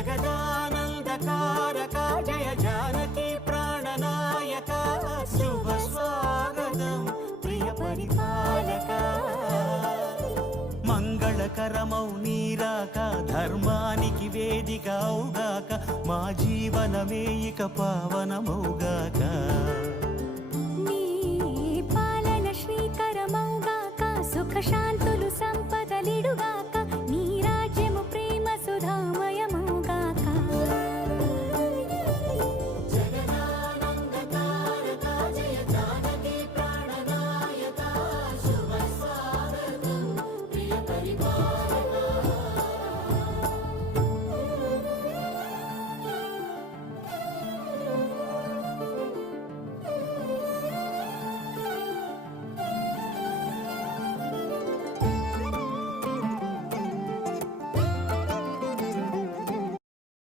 జగదానందకారక జయ జానకి ప్రాణనాయక శుభ స్వాగతం ప్రియ పరిపాలక మంగళకరమౌ నీరాక ధర్మానికి వేదిక అవుగాక మా జీవనమే ఇక పావనమౌగాక నీ పాలన శ్రీకరమౌగాక సుఖ శాంతులు సంపదలిడుగాక